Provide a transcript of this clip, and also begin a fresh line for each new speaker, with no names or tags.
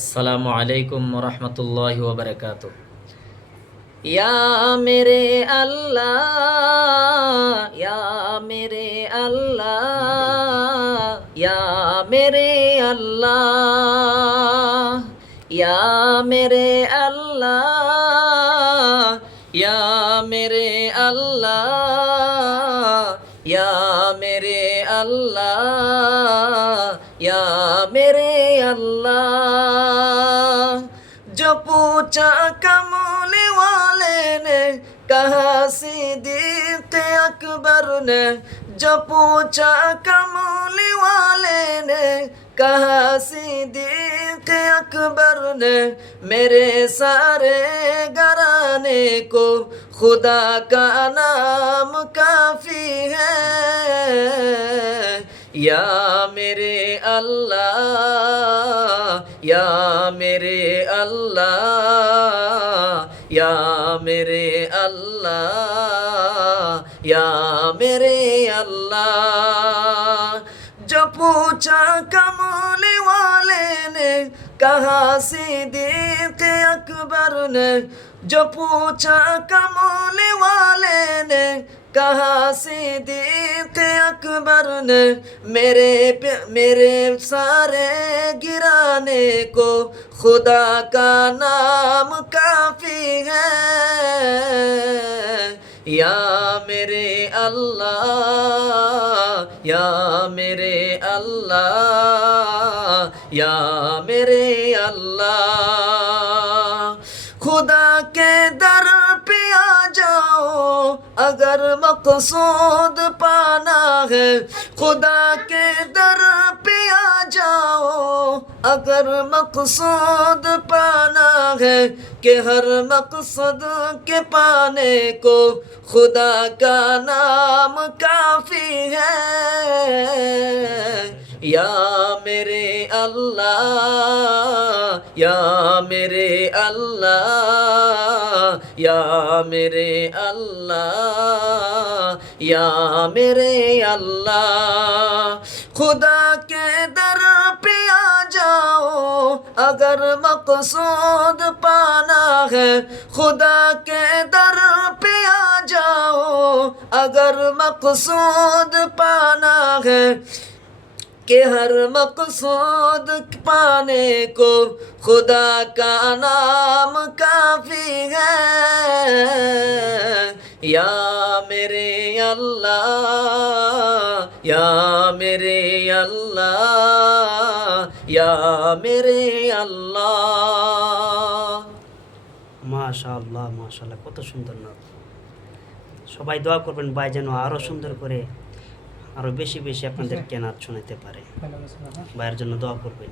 আসসালামু আলাইকুম রহমতুল্লাহ ওবরকাত। ইয়া মেরে আল্লাহ, ইয়া মেরে আল্লাহ, ইয়া মেরে আল্লাহ, ইয়া মেরে আল্লাহ, ইয়া মেরে আল্লাহ। یا میرے اللہ یا میرے اللہ جو پوچھا کمونے والے نے کہا صدیق اکبر نے جو پوچھا کمونے والے نے کہا صدیق اکبر نے میرے سارے گھرانے کو खुदा का नाम काफी है या मेरे अल्लाह या मेरे अल्लाह या मेरे अल्लाह या मेरे अल्लाह जो पूछा कमले वाले ने कहा सिद्दीक अकबर ने جو پوچھا کمونے والے نے کہاں سے اکبر نے، میرے میرے سارے گرانے کو خدا کا نام کافی ہے۔ یا میرے اللہ، یا میرے اللہ، یا میرے اللہ۔ کے در پیا آ جاؤ۔ اگر مقصود پانا ہے، خدا کے در پیا آ جاؤ۔ اگر مقصود پانا ہے کہ ہر مقصد کے پانے کو خدا کا نام یا میرے اللہ، یا میرے اللہ، یا میرے اللہ، خدا کے در پہ آ جاؤ، اگر مقصود پانا ہے، خدا کے در پہ آ جاؤ، اگر مقصود پانا ہے کہ ہر مقصود پانے کو خدا کا نام کافی ہے یا میرے اللہ یا میرے اللہ یا میرے اللہ
ماشاء اللہ ماشاء اللہ কত সুন্দর নাম সবাই দোয়া করবেন ভাই যেন আরও সুন্দর করে আরও বেশি বেশি আপনাদের কেনার শোনাতে পারে। ভাইয়ের জন্য দোয়া করবেন।